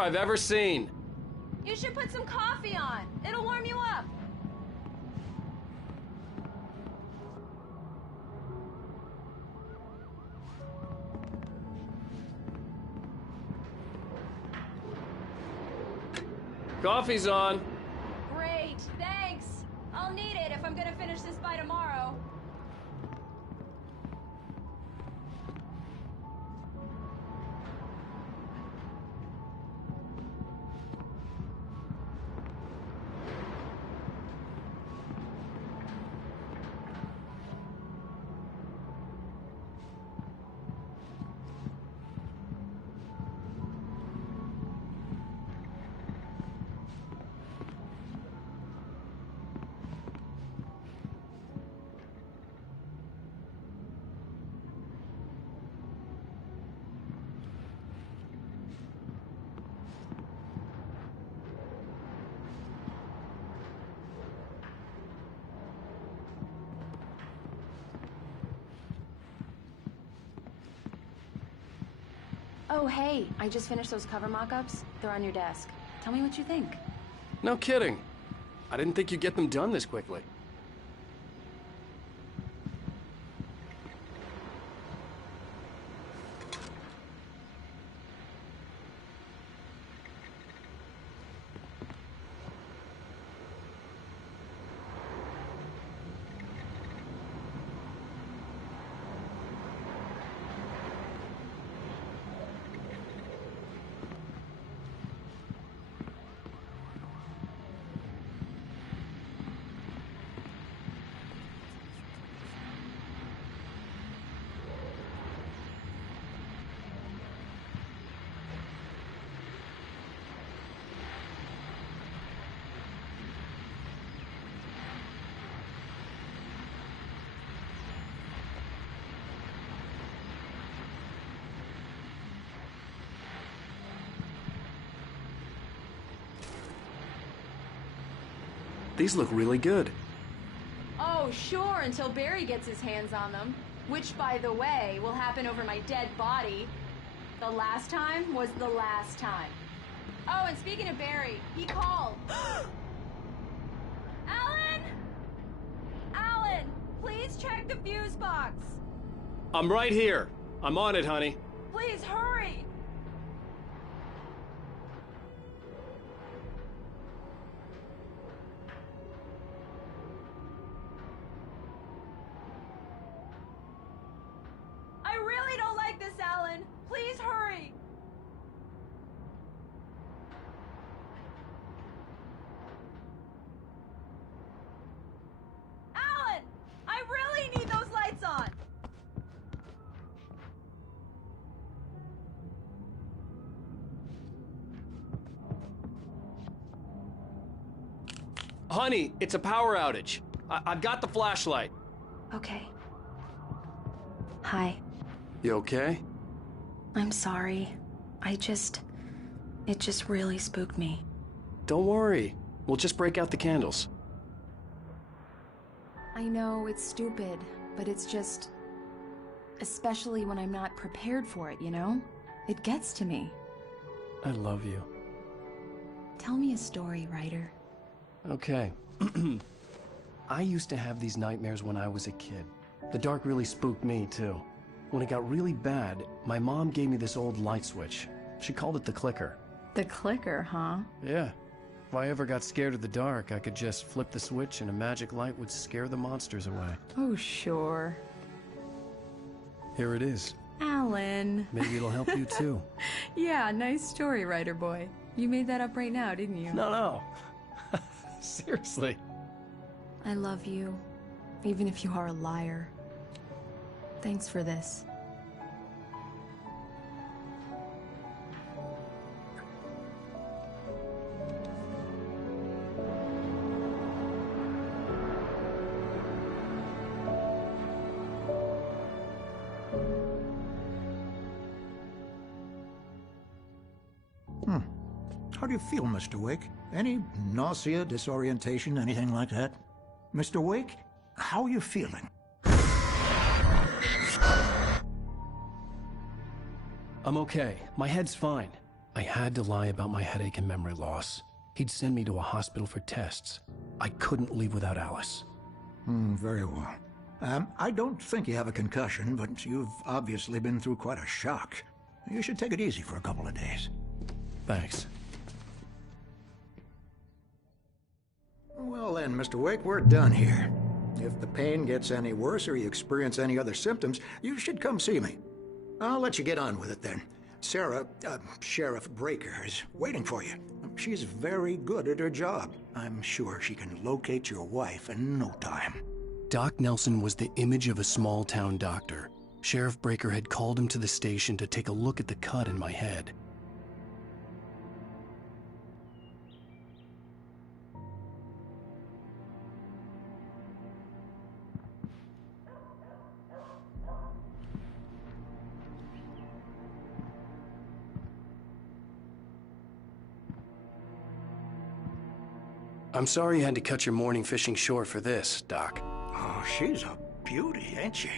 I've ever seen. You should put some coffee on. It'll warm you up. Coffee's on. Great, thanks. I'll need it if I'm gonna finish this by tomorrow. Oh, hey, I just finished those cover mock-ups. They're on your desk. Tell me what you think. No kidding. I didn't think you'd get them done this quickly. These look really good. Oh, sure, until Barry gets his hands on them. Which, by the way, will happen over my dead body. The last time was the last time. Oh, and speaking of Barry, he called. Alan! Alan, please check the fuse box. I'm right here. I'm on it, honey. Please hurry! I really don't like this, Alan. Please hurry! Alan! I really need those lights on! Honey, it's a power outage. I've got the flashlight. Okay. Hi. You okay? I'm sorry. It just really spooked me. Don't worry. We'll just break out the candles. I know it's stupid, but it's just... especially when I'm not prepared for it, you know? It gets to me. I love you. Tell me a story, writer. Okay. I used to have these nightmares when I was a kid. The dark really spooked me, too. When it got really bad, my mom gave me this old light switch. She called it the clicker. The clicker, huh? Yeah. If I ever got scared of the dark, I could just flip the switch and a magic light would scare the monsters away. Oh, sure. Here it is. Alan. Maybe it'll help you, too. Yeah, nice story, writer boy. You made that up right now, didn't you? No. Seriously. I love you, even if you are a liar. Thanks for this. How do you feel, Mr. Wake? Any nausea, disorientation, anything like that? Mr. Wake, how are you feeling? I'm okay. My head's fine. I had to lie about my headache and memory loss. He'd send me to a hospital for tests. I couldn't leave without Alice. Very well. I don't think you have a concussion, but you've obviously been through quite a shock. You should take it easy for a couple of days. Thanks. Well then, Mr. Wake, we're done here. If the pain gets any worse or you experience any other symptoms, you should come see me. I'll let you get on with it then. Sarah, Sheriff Breaker, is waiting for you. She's very good at her job. I'm sure she can locate your wife in no time. Doc Nelson was the image of a small-town doctor. Sheriff Breaker had called him to the station to take a look at the cut in my head. I'm sorry you had to cut your morning fishing short for this, Doc. Oh, she's a beauty, ain't she?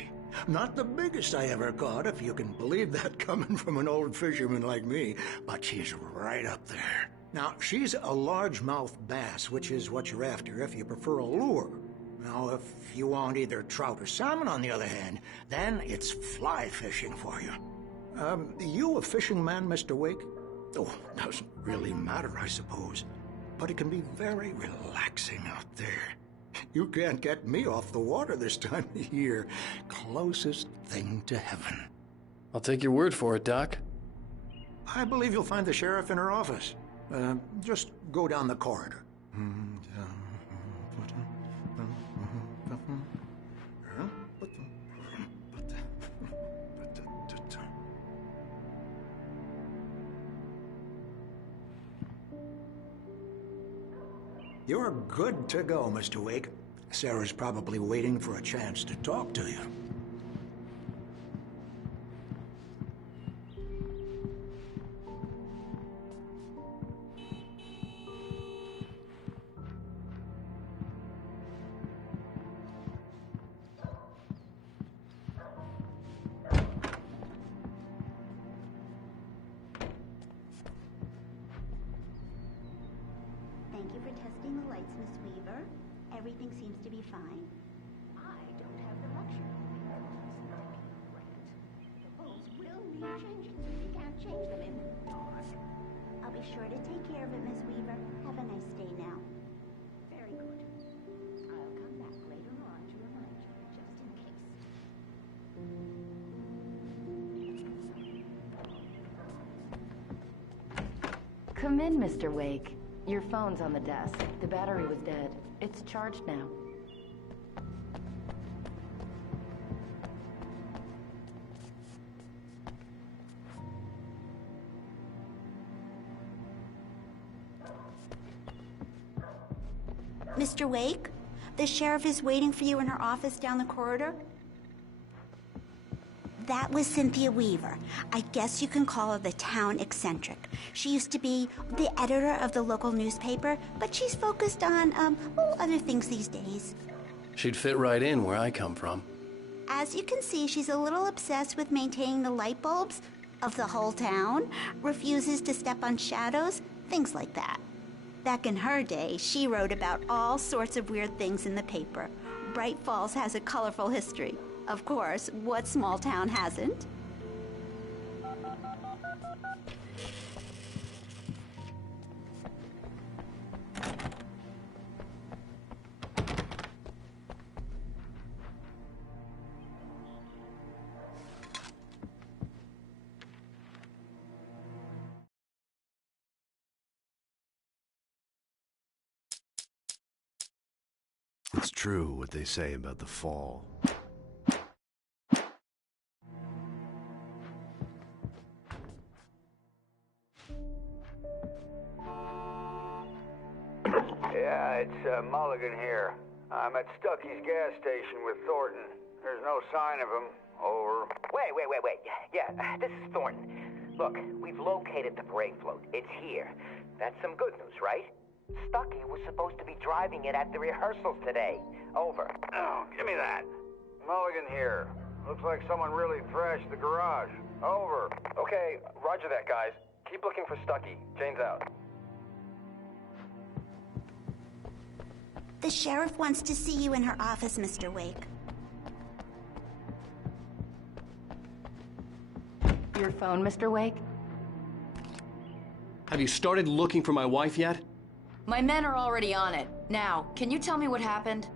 Not the biggest I ever caught, if you can believe that coming from an old fisherman like me, but she's right up there. Now, she's a largemouth bass, which is what you're after if you prefer a lure. Now, if you want either trout or salmon, on the other hand, then it's fly fishing for you. You a fishing man, Mr. Wake? Oh, doesn't really matter, I suppose. But it can be very relaxing out there. You can't get me off the water this time of year. Closest thing to heaven. I'll take your word for it, Doc. I believe you'll find the sheriff in her office. Just go down the corridor. You're good to go, Mr. Wake. Sarah's probably waiting for a chance to talk to you. Thank you for testing the lights, Miss Weaver. Everything seems to be fine. I don't have the luxury of the bulbs will need changing, so you can't change them in the dark. I'll be sure to take care of it, Miss Weaver. Have a nice day now. Very good. I'll come back later on to remind you, just in case. Come in, Mr. Wake. Your phone's on the desk. The battery was dead. It's charged now. Mr. Wake, the sheriff is waiting for you in her office down the corridor. That was Cynthia Weaver. I guess you can call her the town eccentric. She used to be the editor of the local newspaper, but she's focused on, other things these days. She'd fit right in where I come from. As you can see, she's a little obsessed with maintaining the light bulbs of the whole town, refuses to step on shadows, things like that. Back in her day, she wrote about all sorts of weird things in the paper. Bright Falls has a colorful history. Of course, what small town hasn't? It's true what they say about the fall. Yeah, it's Mulligan here. I'm at Stucky's gas station with Thornton. There's no sign of him. Over. Wait. Yeah, this is Thornton. Look, we've located the brake float. It's here. That's some good news, right? Stucky was supposed to be driving it at the rehearsals today. Over. Oh, give me that. Mulligan here. Looks like someone really thrashed the garage. Over. Okay, roger that, guys. Keep looking for Stucky. Jane's out. The sheriff wants to see you in her office, Mr. Wake. Your phone, Mr. Wake? Have you started looking for my wife yet? My men are already on it. Now, can you tell me what happened?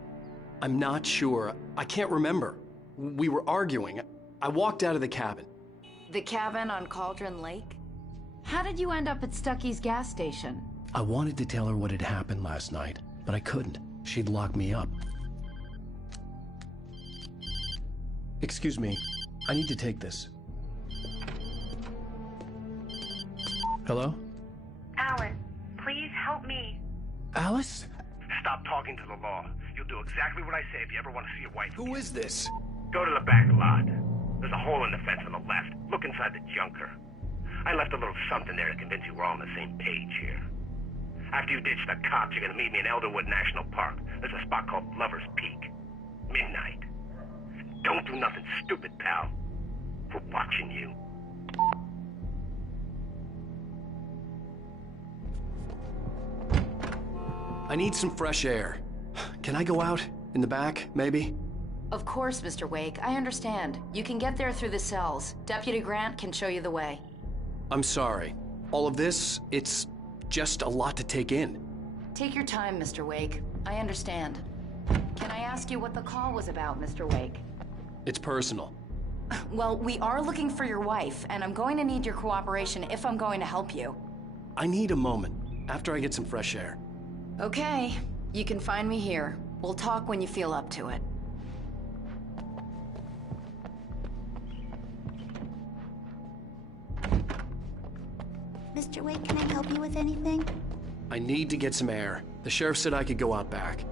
I'm not sure. I can't remember. We were arguing. I walked out of the cabin. The cabin on Cauldron Lake? How did you end up at Stucky's gas station? I wanted to tell her what had happened last night, but I couldn't. She'd lock me up. Excuse me. I need to take this. Hello? Alan, please help me. Alice? Stop talking to the law. You'll do exactly what I say if you ever want to see your wife again. Who is this? Go to the back lot. There's a hole in the fence on the left. Look inside the junker. I left a little something there to convince you we're all on the same page here. After you ditch the cops, you're gonna meet me in Elderwood National Park. There's a spot called Lover's Peak. Midnight. Don't do nothing stupid, pal. We're watching you. I need some fresh air. Can I go out? In the back, maybe? Of course, Mr. Wake. I understand. You can get there through the cells. Deputy Grant can show you the way. I'm sorry. All of this, it's just a lot to take in. Take your time, Mr. Wake. I understand. Can I ask you what the call was about, Mr. Wake? It's personal. Well, we are looking for your wife, and I'm going to need your cooperation if I'm going to help you. I need a moment, after I get some fresh air. Okay. You can find me here. We'll talk when you feel up to it. Mr. Wake, can I help you with anything? I need to get some air. The sheriff said I could go out back.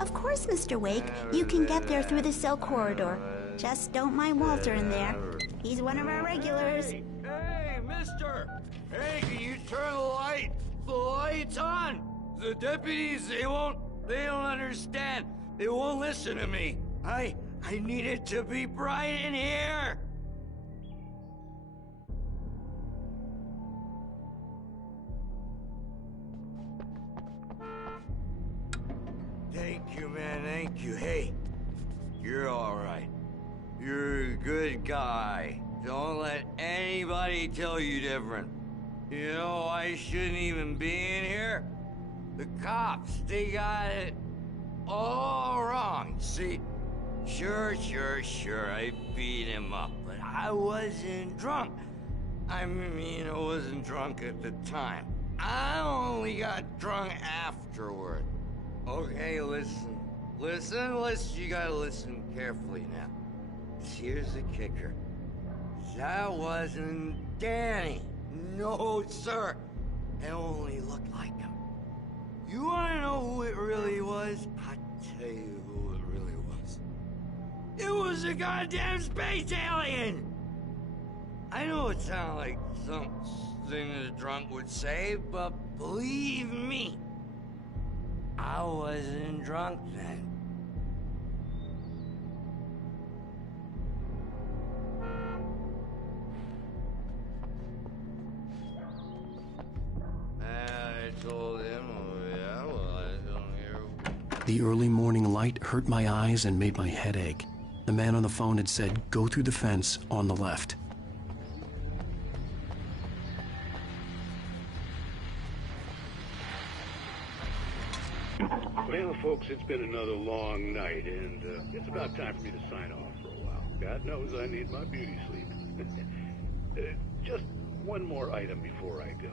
Of course, Mr. Wake. You can get there through the cell corridor. Just don't mind Walter in there. He's one of our regulars. Hey, mister! Hey, can you turn the light? The light's on! The deputies, they don't understand. They won't listen to me. I need it to be bright in here! Thank you, man, thank you. Hey, you're alright. You're a good guy. Don't let anybody tell you different. You know, I shouldn't even be in here. The cops, they got it all wrong. See, sure, I beat him up, but I wasn't drunk. I mean, I wasn't drunk at the time. I only got drunk afterward. Okay, listen, you gotta listen carefully now. Here's the kicker. That wasn't Danny. No, sir. It only looked like him. You wanna know who it really was? I'll tell you who it really was. It was a goddamn space alien! I know it sounds like something a drunk would say, but believe me, I wasn't drunk then. I told him, oh yeah, well, I don't hear. The early morning light hurt my eyes and made my head ache. The man on the phone had said, go through the fence on the left. Well, folks, it's been another long night, and it's about time for me to sign off for a while. God knows I need my beauty sleep. Just one more item before I go.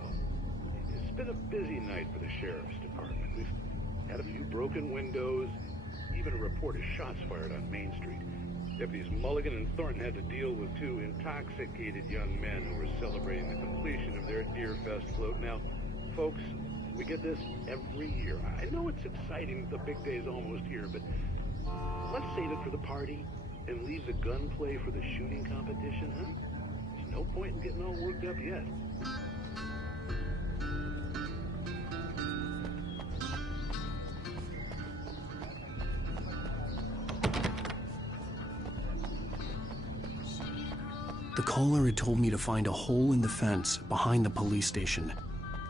It's been a busy night for the sheriff's department. We've had a few broken windows, even a report of shots fired on Main Street. Deputies Mulligan and Thornton had to deal with two intoxicated young men who were celebrating the completion of their Deer Fest float. Now, folks, we get this every year. I know it's exciting, the big day's almost here, but let's save it for the party and leave the gunplay for the shooting competition, huh? There's no point in getting all worked up yet. The caller had told me to find a hole in the fence behind the police station.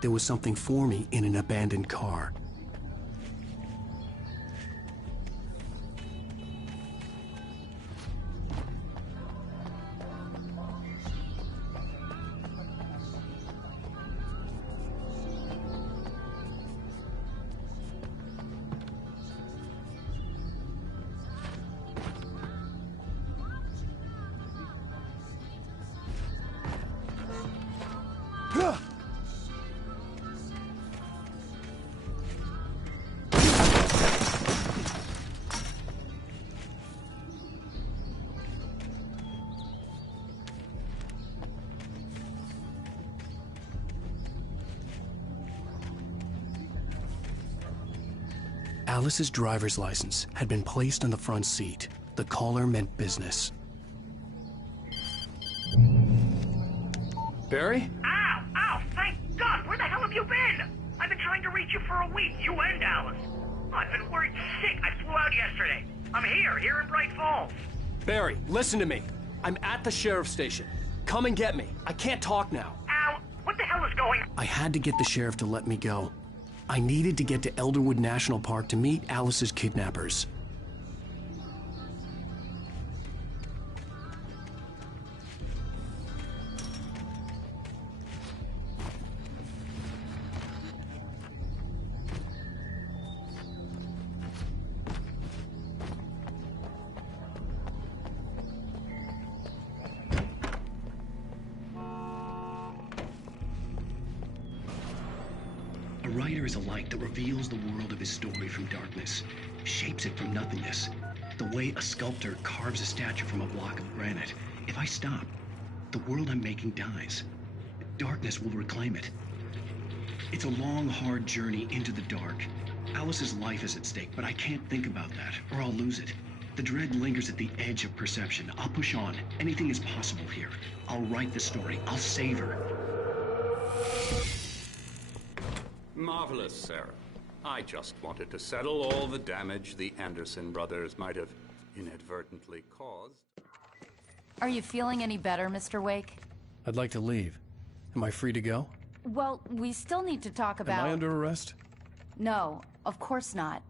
There was something for me in an abandoned car. Alice's driver's license had been placed on the front seat. The caller meant business. Barry? Ow! Ow! Thank God! Where the hell have you been? I've been trying to reach you for a week, you and Alice. I've been worried sick. I flew out yesterday. I'm here in Bright Falls. Barry, listen to me. I'm at the sheriff's station. Come and get me. I can't talk now. Al, what the hell is going on? I had to get the sheriff to let me go. I needed to get to Elderwood National Park to meet Alice's kidnappers. A writer is a light that reveals the world of his story from darkness, shapes it from nothingness. The way a sculptor carves a statue from a block of granite. If I stop, the world I'm making dies. Darkness will reclaim it. It's a long, hard journey into the dark. Alice's life is at stake, but I can't think about that, or I'll lose it. The dread lingers at the edge of perception. I'll push on. Anything is possible here. I'll write the story. I'll save her. Marvelous, Sarah. I just wanted to settle all the damage the Anderson brothers might have inadvertently caused. Are you feeling any better, Mr. Wake? I'd like to leave. Am I free to go? Well, we still need to talk about... Am I under arrest? No, of course not.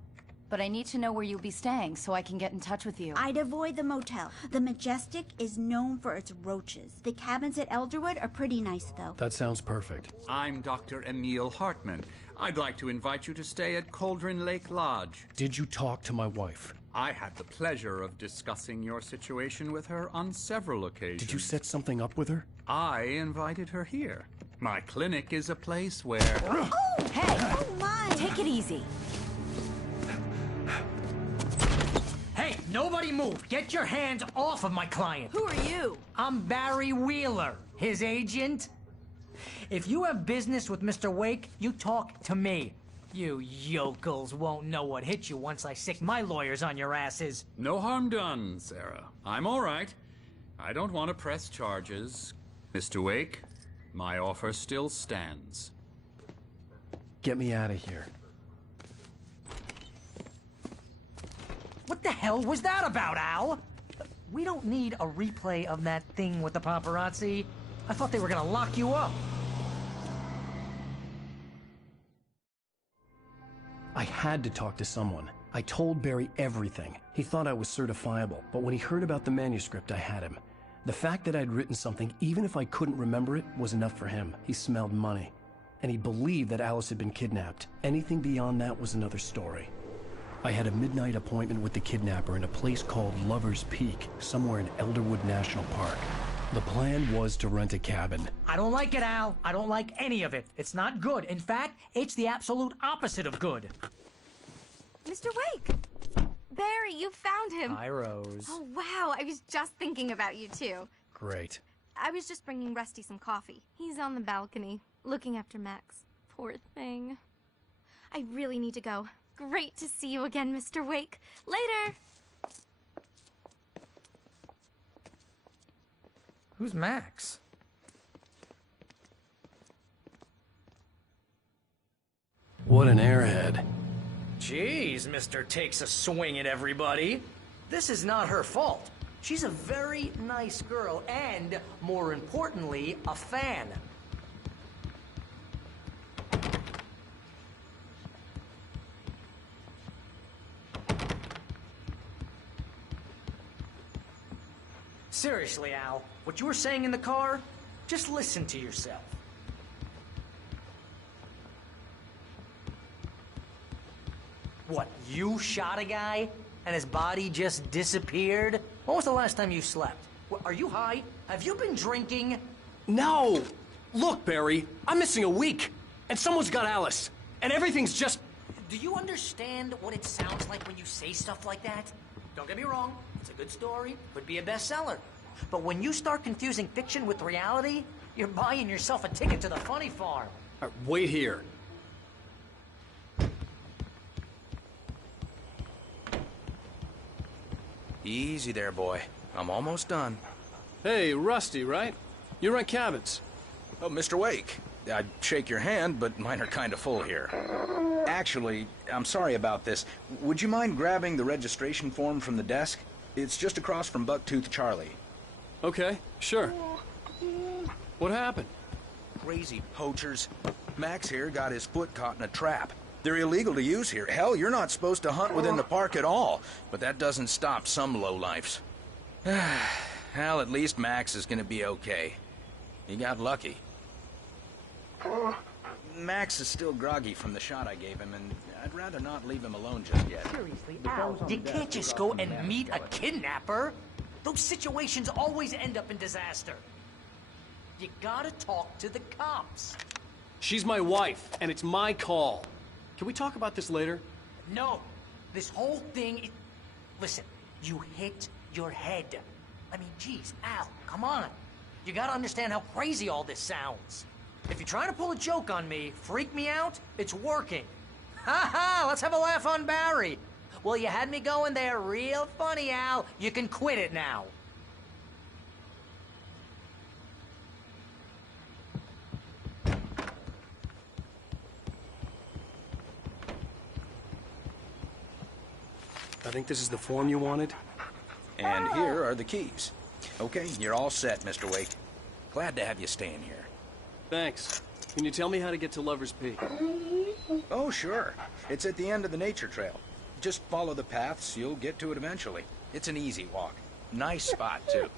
But I need to know where you'll be staying so I can get in touch with you. I'd avoid the motel. The Majestic is known for its roaches. The cabins at Elderwood are pretty nice, though. That sounds perfect. I'm Dr. Emil Hartman. I'd like to invite you to stay at Cauldron Lake Lodge. Did you talk to my wife? I had the pleasure of discussing your situation with her on several occasions. Did you set something up with her? I invited her here. My clinic is a place where... Oh! Hey! Oh, my! Take it easy. Hey, nobody move! Get your hands off of my client! Who are you? I'm Barry Wheeler, his agent. If you have business with Mr. Wake, you talk to me. You yokels won't know what hit you once I sick my lawyers on your asses. No harm done, Sarah. I'm all right. I don't want to press charges. Mr. Wake, my offer still stands. Get me out of here. What the hell was that about, Al? We don't need a replay of that thing with the paparazzi. I thought they were gonna lock you up. I had to talk to someone. I told Barry everything. He thought I was certifiable, but when he heard about the manuscript, I had him. The fact that I'd written something, even if I couldn't remember it, was enough for him. He smelled money. And he believed that Alice had been kidnapped. Anything beyond that was another story. I had a midnight appointment with the kidnapper in a place called Lover's Peak, somewhere in Elderwood National Park. The plan was to rent a cabin. I don't like it, Al. I don't like any of it. It's not good. In fact, it's the absolute opposite of good. Mr. Wake! Barry, you found him. Hi, Rose. Oh, wow. I was just thinking about you, too. Great. I was just bringing Rusty some coffee. He's on the balcony, looking after Max. Poor thing. I really need to go. Great to see you again, Mr. Wake. Later! Who's Max? What an airhead. Jeez, Mr. Takes a swing at everybody. This is not her fault. She's a very nice girl and, more importantly, a fan. Seriously, Al, what you were saying in the car, just listen to yourself. What, you shot a guy and his body just disappeared? When was the last time you slept? Are you high? Have you been drinking? No! Look, Barry, I'm missing a week, and someone's got Alice, and everything's just... Do you understand what it sounds like when you say stuff like that? Don't get me wrong, it's a good story, could be a bestseller. But when you start confusing fiction with reality, you're buying yourself a ticket to the funny farm. All right, wait here. Easy there, boy. I'm almost done. Hey, Rusty, right? You rent cabins. Oh, Mr. Wake. I'd shake your hand, but mine are kind of full here. Actually, I'm sorry about this. Would you mind grabbing the registration form from the desk? It's just across from Bucktooth Charlie. Okay, sure. What happened? Crazy poachers. Max here got his foot caught in a trap. They're illegal to use here. Hell, you're not supposed to hunt within the park at all. But that doesn't stop some lowlifes. Well, at least Max is gonna be okay. He got lucky. Max is still groggy from the shot I gave him, and I'd rather not leave him alone just yet. Seriously, Al, you can't just go and meet a kidnapper. Those situations always end up in disaster. You gotta talk to the cops. She's my wife, and it's my call. Can we talk about this later? No. This whole thing... Listen, you hit your head. I mean, geez, Al, come on. You gotta understand how crazy all this sounds. If you're trying to pull a joke on me, freak me out, it's working. Ha ha, let's have a laugh on Barry. Well, you had me going there real funny, Al. You can quit it now. I think this is the form you wanted. And here are the keys. Okay, you're all set, Mr. Wake. Glad to have you staying here. Thanks. Can you tell me how to get to Lover's Peak? Oh, sure. It's at the end of the nature trail. Just follow the paths, you'll get to it eventually. It's an easy walk. Nice spot, too.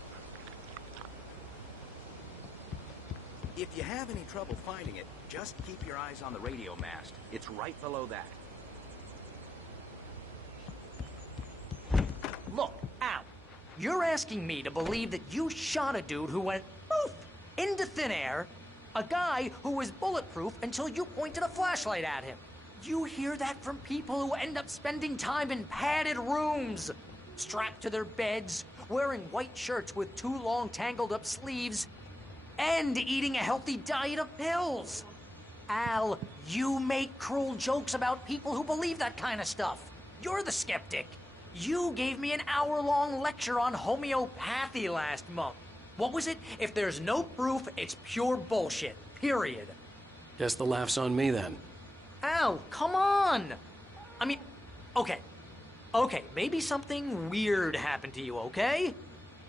If you have any trouble finding it, just keep your eyes on the radio mast. It's right below that. Look, Al, you're asking me to believe that you shot a dude who went poof into thin air, a guy who was bulletproof until you pointed a flashlight at him. You hear that from people who end up spending time in padded rooms, strapped to their beds, wearing white shirts with too long tangled up sleeves, and eating a healthy diet of pills. Al, you make cruel jokes about people who believe that kind of stuff. You're the skeptic. You gave me an hour-long lecture on homeopathy last month. What was it? If there's no proof, it's pure bullshit. Period. Guess the laugh's on me then. Al, come on! I mean, okay. Okay, maybe something weird happened to you, okay?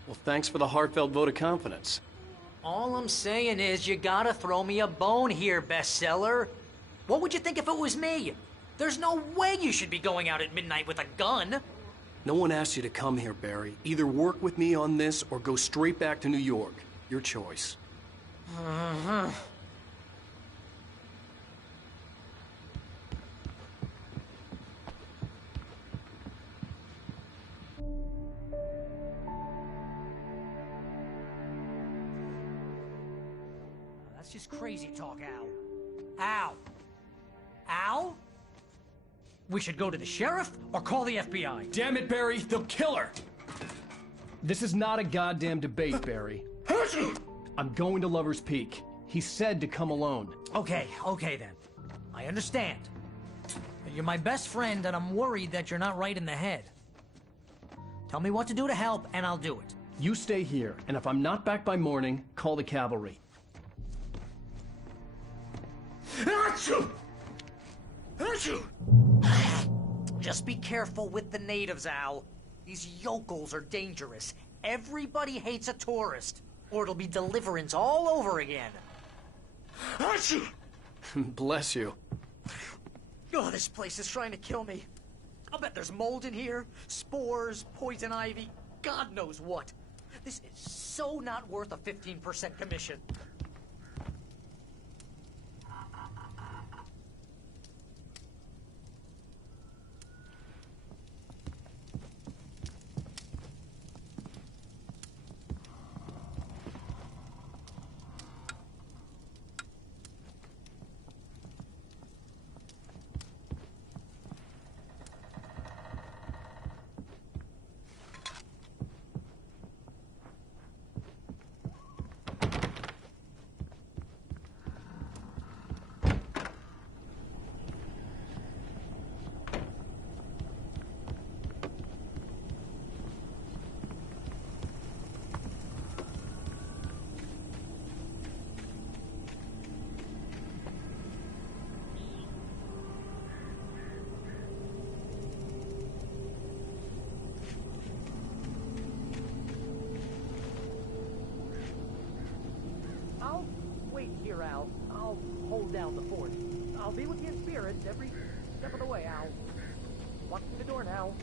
Well, thanks for the heartfelt vote of confidence. All I'm saying is you gotta throw me a bone here, bestseller. What would you think if it was me? There's no way you should be going out at midnight with a gun. No one asked you to come here, Barry. Either work with me on this or go straight back to New York. Your choice. That's just crazy talk, Al. Al? Al? We should go to the sheriff or call the FBI. Damn it, Barry, they'll kill her! This is not a goddamn debate, Barry. I'm going to Lover's Peak. He said to come alone. Okay then. I understand. You're my best friend, and I'm worried that you're not right in the head. Tell me what to do to help, and I'll do it. You stay here, and if I'm not back by morning, call the cavalry. Achoo! Achoo! Just be careful with the natives, Al. These yokels are dangerous. Everybody hates a tourist, or it'll be Deliverance all over again. Achoo! Bless you. Oh, this place is trying to kill me. I'll bet there's mold in here, spores, poison ivy, God knows what. This is so not worth a 15% commission. I'll wait here, Al. I'll hold down the fort. I'll be with you in spirit every step of the way, Al. Lock the door now.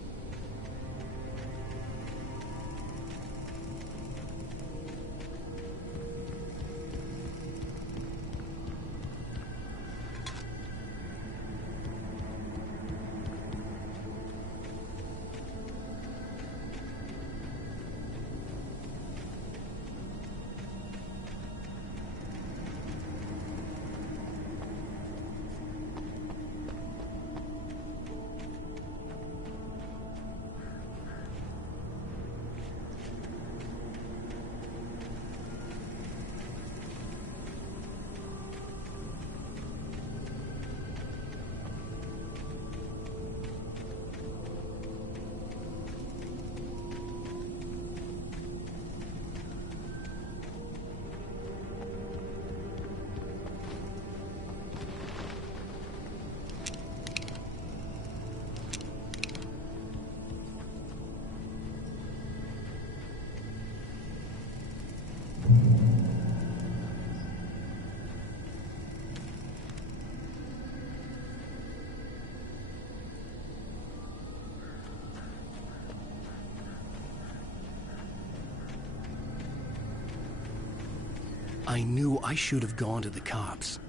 I knew I should have gone to the cops.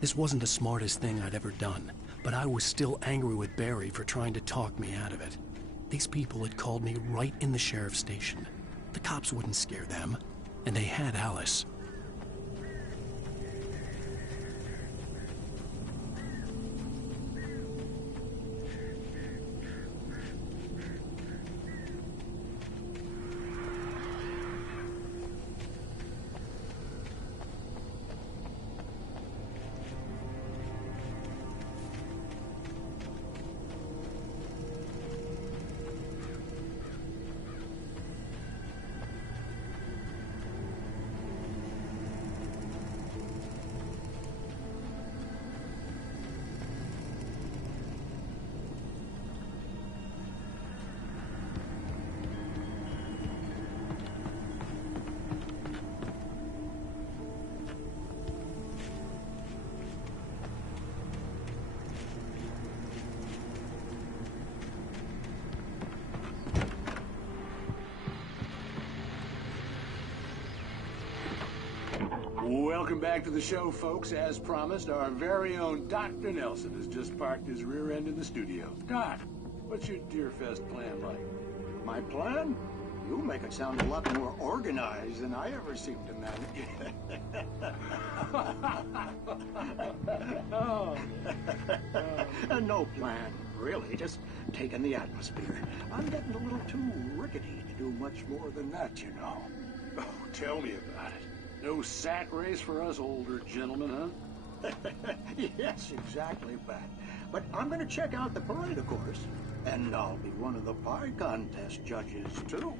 This wasn't the smartest thing I'd ever done, but I was still angry with Barry for trying to talk me out of it. These people had called me right in the sheriff's station. The cops wouldn't scare them, and they had Alice. Welcome back to the show, folks. As promised, our very own Dr. Nelson has just parked his rear end in the studio. Doc, what's your Deerfest plan like? My plan? You make it sound a lot more organized than I ever seem to manage. No plan, really. Just taking the atmosphere. I'm getting a little too rickety to do much more than that, you know. Oh, tell me about it. No sack race for us older gentlemen, huh? Yes, exactly, Pat. But I'm going to check out the parade, of course. And I'll be one of the pie contest judges, too.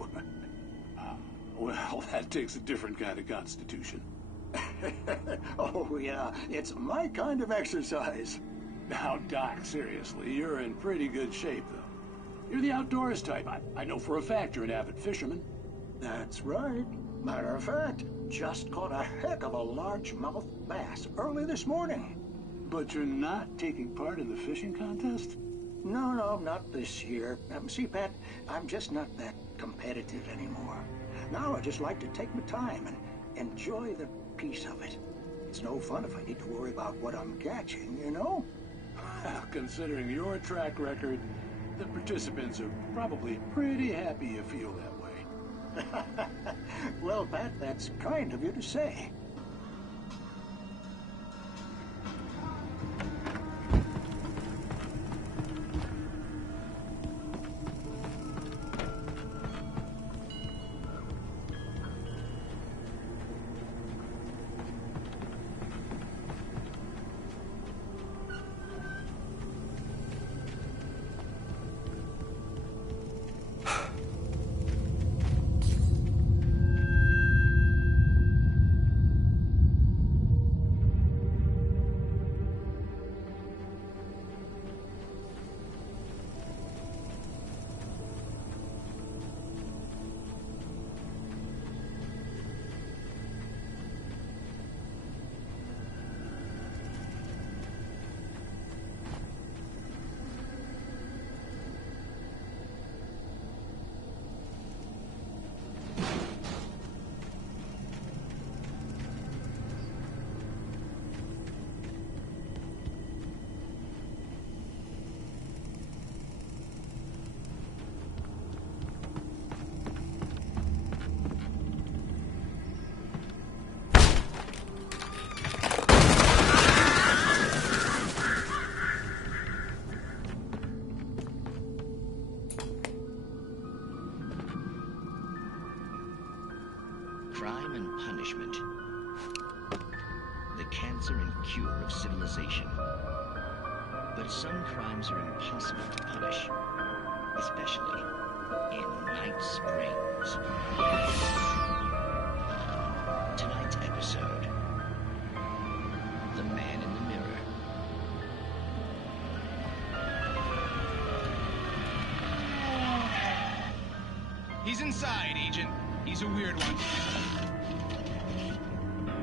Well, that takes a different kind of constitution. Oh, yeah. It's my kind of exercise. Now, Doc, seriously, you're in pretty good shape, though. You're the outdoors type. I know for a fact you're an avid fisherman. That's right. Matter of fact, just caught a heck of a largemouth bass early this morning. But you're not taking part in the fishing contest? No, not this year. See, Pat, I'm just not that competitive anymore. Now I just like to take my time and enjoy the peace of it. It's no fun if I need to worry about what I'm catching, you know? Considering your track record, the participants are probably pretty happy you feel that way. Well, Pat, that's kind of you to say. Crime and punishment. The cancer and cure of civilization. But some crimes are impossible to punish, especially in Night Springs. Tonight's episode, The Man in the Mirror. He's inside, Agent. He's a weird one.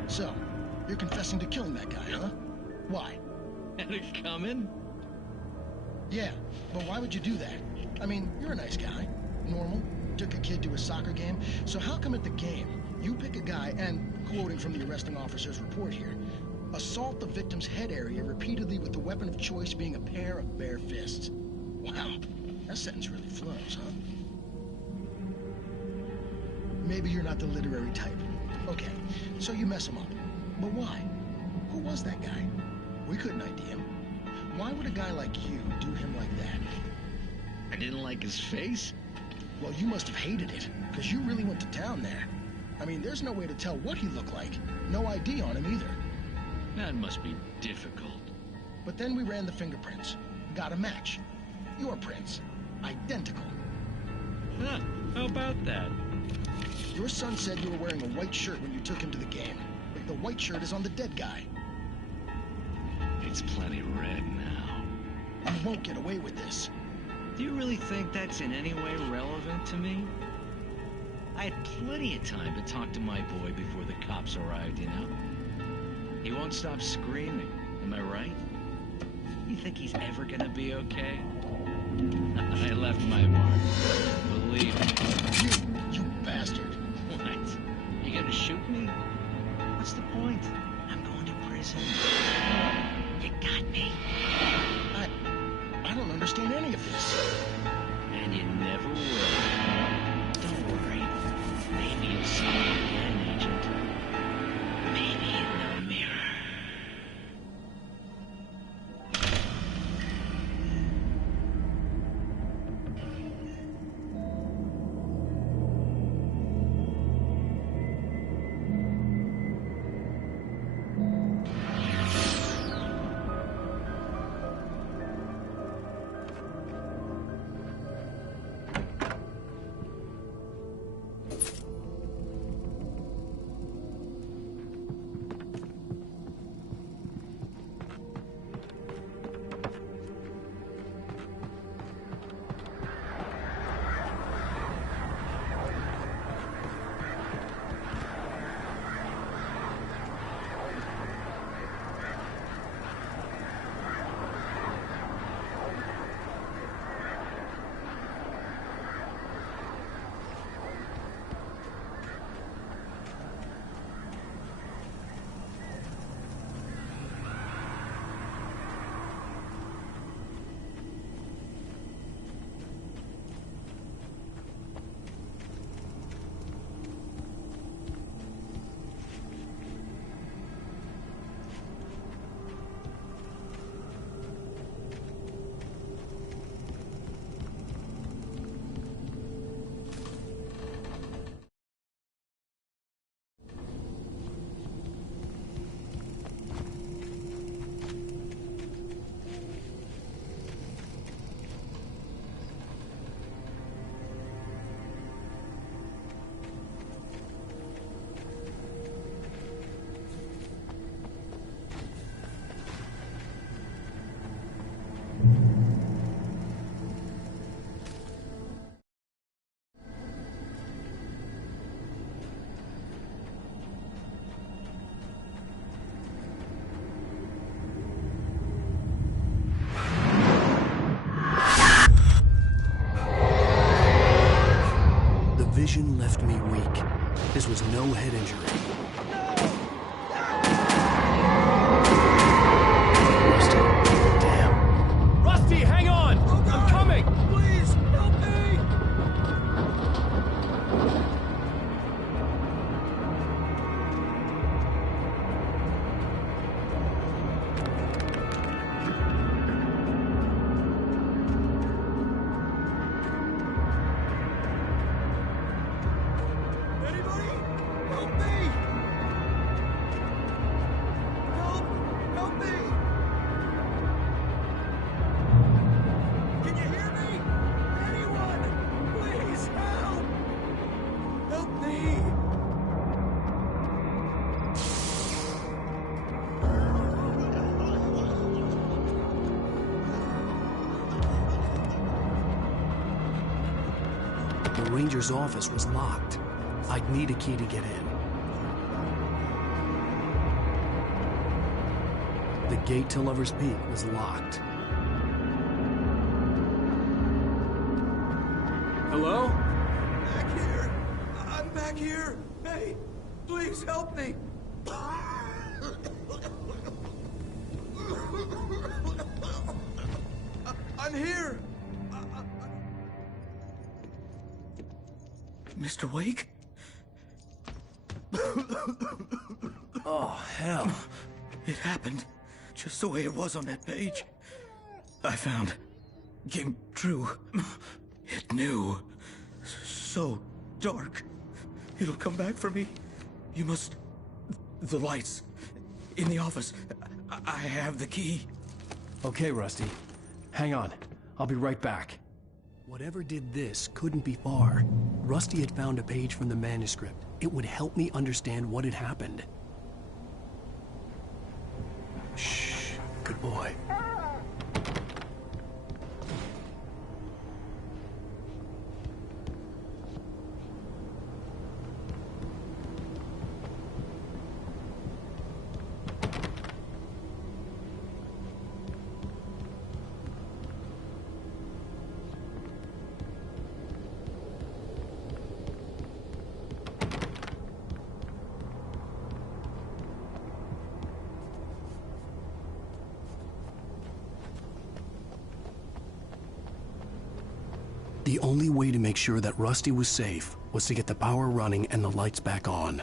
So, you're confessing to killing that guy, huh? Why? Had it coming? Yeah, but why would you do that? I mean, you're a nice guy. Normal. Took a kid to a soccer game. So how come at the game, you pick a guy and, quoting from the arresting officer's report here, assault the victim's head area repeatedly with the weapon of choice being a pair of bare fists? Wow, that sentence really flows, huh? Maybe you're not the literary type. Okay, so you mess him up. But why? Who was that guy? We couldn't ID him. Why would a guy like you do him like that? I didn't like his face? Well, you must have hated it, because you really went to town there. I mean, there's no way to tell what he looked like. No ID on him either. That must be difficult. But then we ran the fingerprints. Got a match. Your prints. Identical. Huh, how about that? Your son said you were wearing a white shirt when you took him to the game. But the white shirt is on the dead guy. It's plenty red now. You won't get away with this. Do you really think that's in any way relevant to me? I had plenty of time to talk to my boy before the cops arrived, you know? He won't stop screaming, am I right? You think he's ever gonna be okay? I left my mark. Believe me. You bastard. What? You gonna shoot me? What's the point? I'm going to prison. You got me. I don't understand any of this. And you never will. Don't worry. Maybe you'll see me again, Agent. Maybe in the mirror. vision left me weak. This was no head injury. Rusty, damn. Rusty, hang on! I'm coming! Please, help me! Anybody? Help me! Help me! Can you hear me? Anyone? Please help! Help me! The ranger's office was locked. I'd need a key to get in. The gate to Lover's Peak was locked. Hello? Back here! I'm back here! Hey, please help me! I'm here! Mr. Wake? Oh, hell. It happened just the way it was on that page. I found. Came true. It knew. So dark. It'll come back for me. You must... The lights. In the office. I have the key. Okay, Rusty. Hang on. I'll be right back. Whatever did this couldn't be far. Rusty had found a page from the manuscript. It would help me understand what had happened. Shh. Good boy. The only way to make sure that Rusty was safe was to get the power running and the lights back on.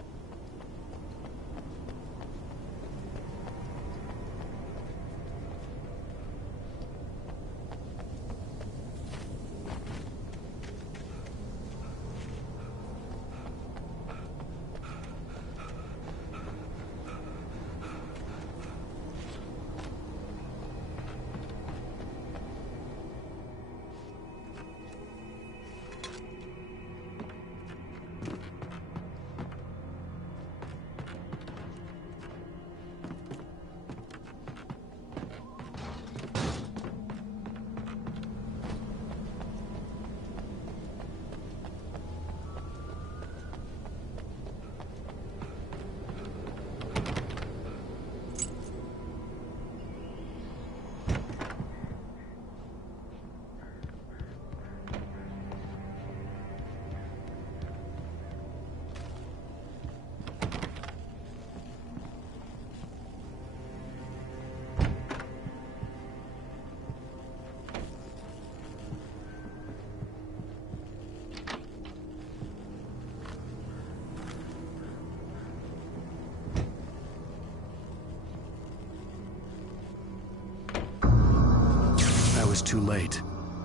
Was too late.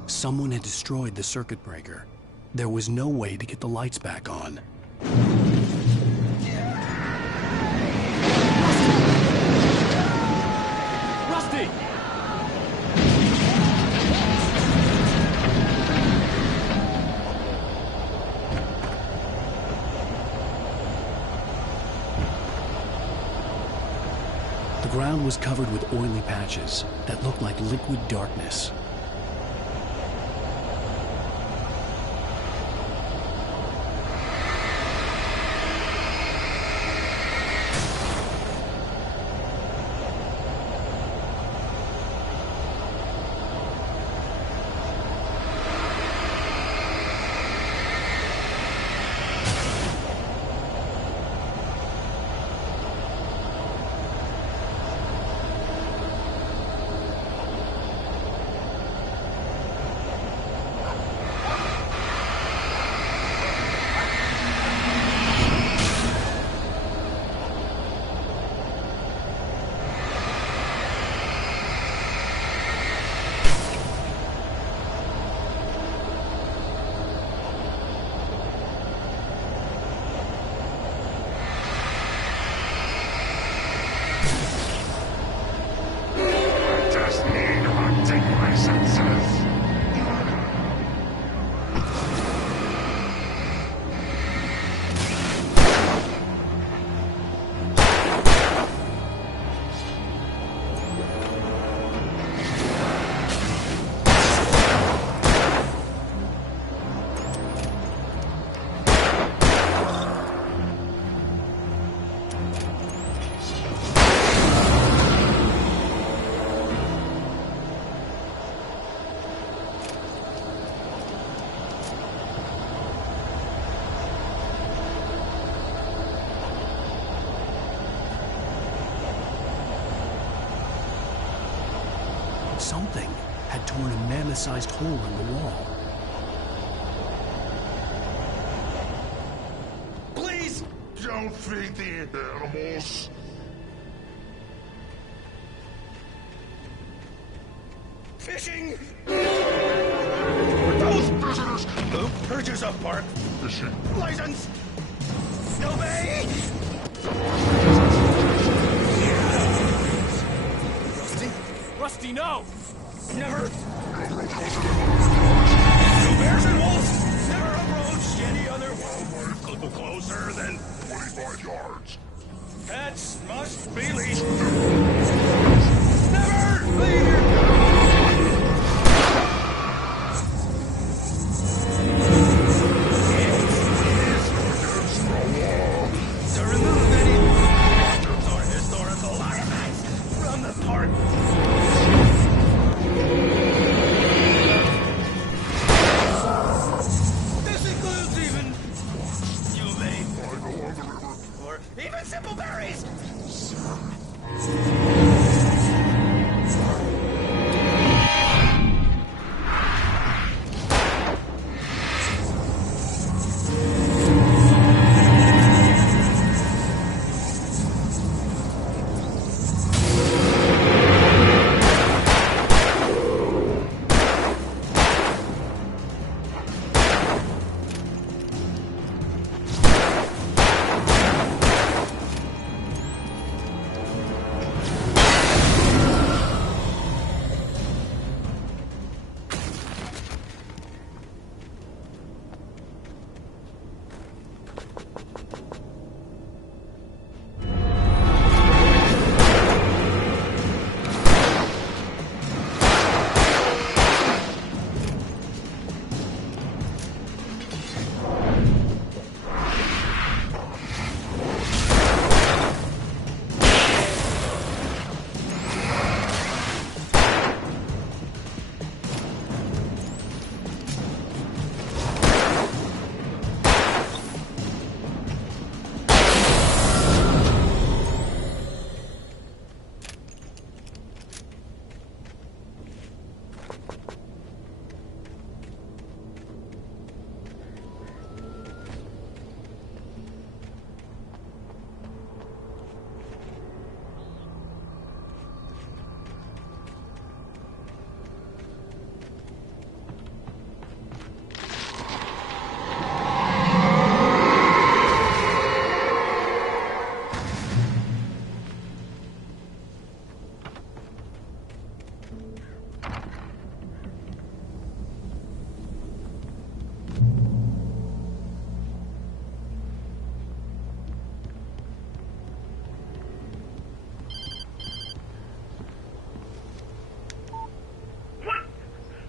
Someone had destroyed the circuit breaker. There was no way to get the lights back on. Rusty! The ground was covered with oily patches that looked like liquid darkness. Something had torn a mammoth-sized hole in the wall. Please! Don't feed the animals. Fishing! Those visitors! Who purchase a park? Fishing. License! Obey! Rusty? Rusty, no! Never! No bears and wolves! Never approach any other wildlife closer than 25 yards. Cats must be leashed. Never leave your to remove any monsters or historical artifacts from the park. This includes even you may or even simple berries.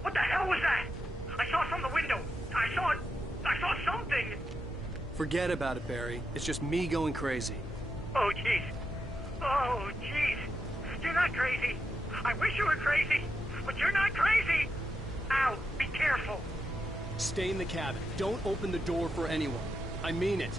What the hell was that? I saw from the window. I saw something. Forget about it, Barry. It's just me going crazy. Oh, jeez. Oh, jeez. You're not crazy. I wish you were crazy, but you're not crazy. Ow, be careful. Stay in the cabin. Don't open the door for anyone. I mean it.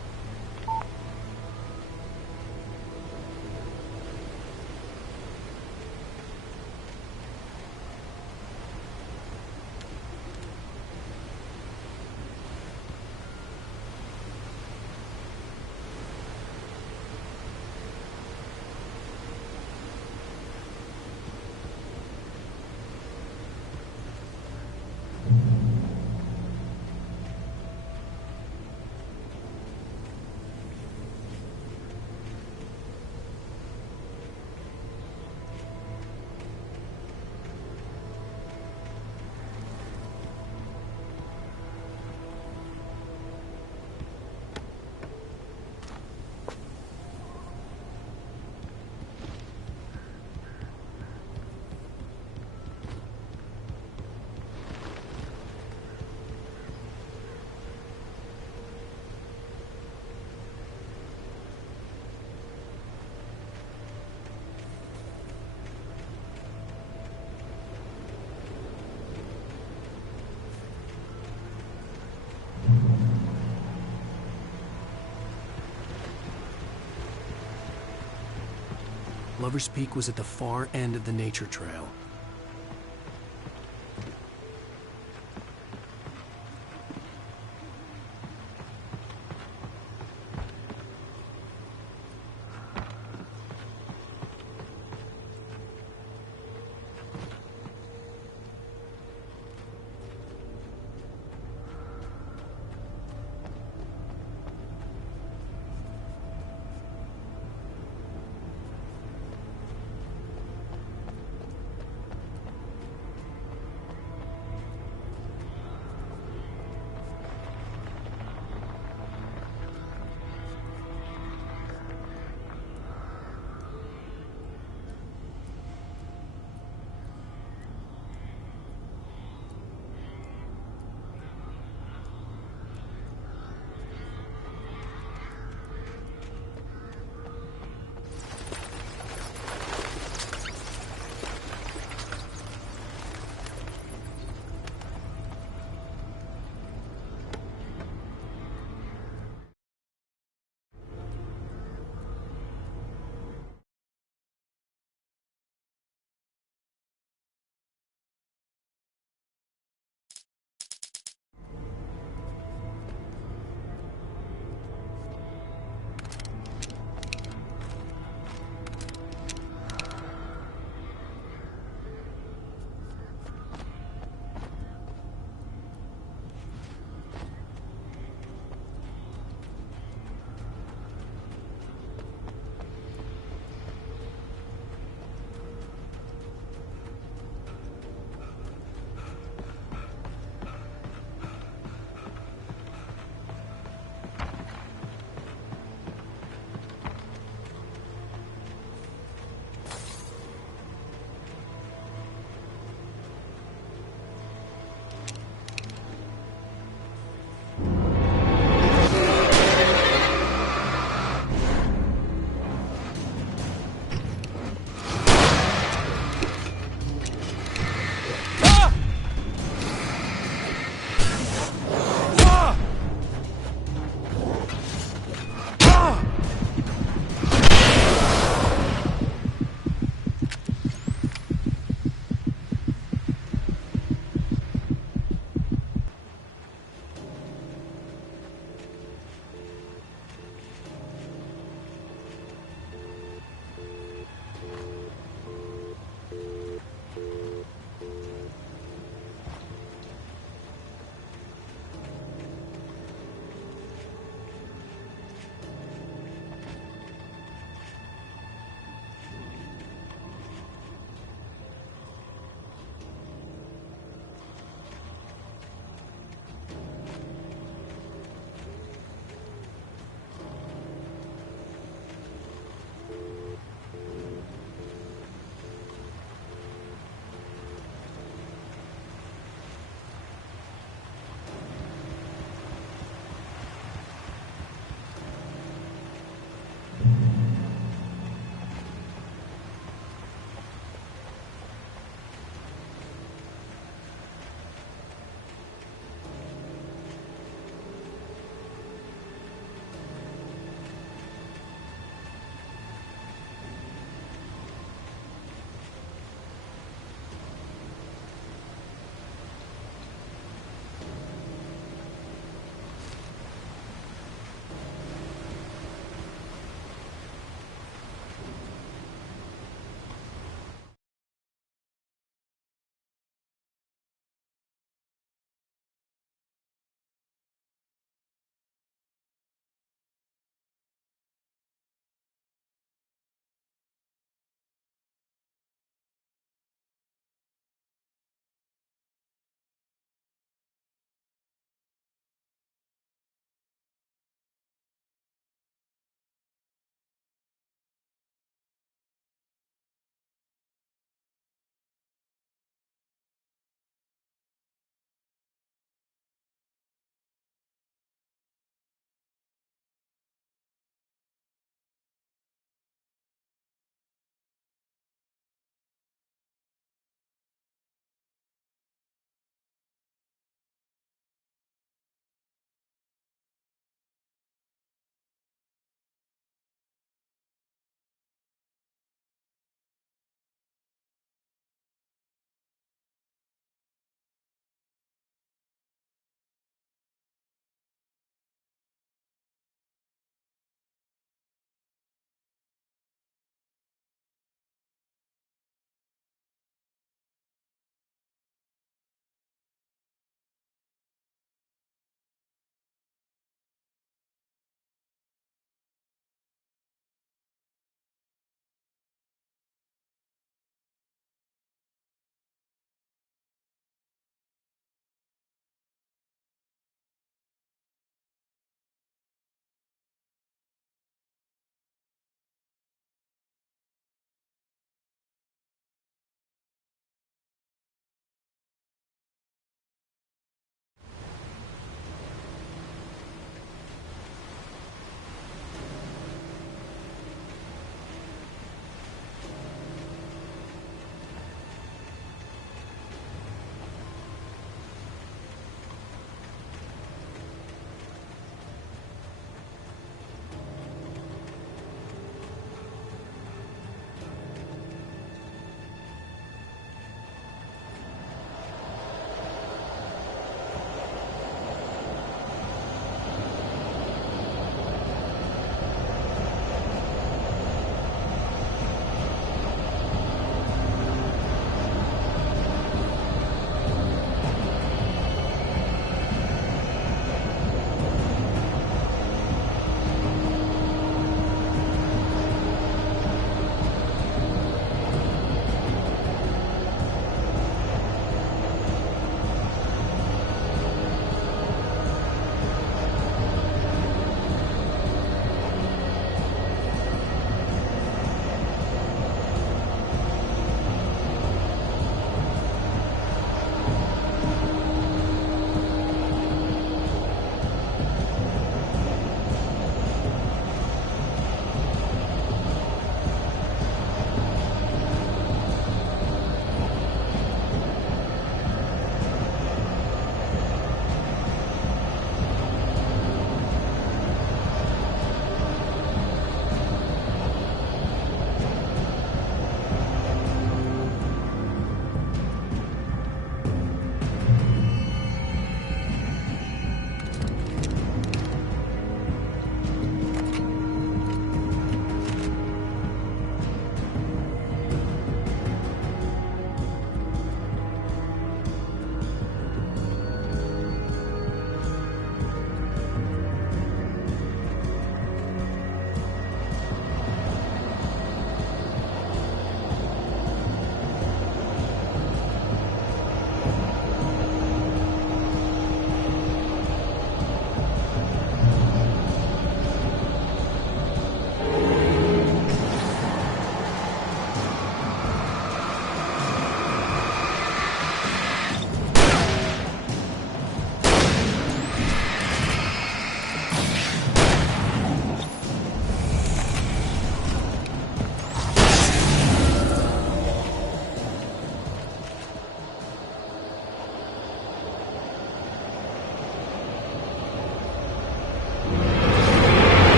Lover's Peak was at the far end of the nature trail.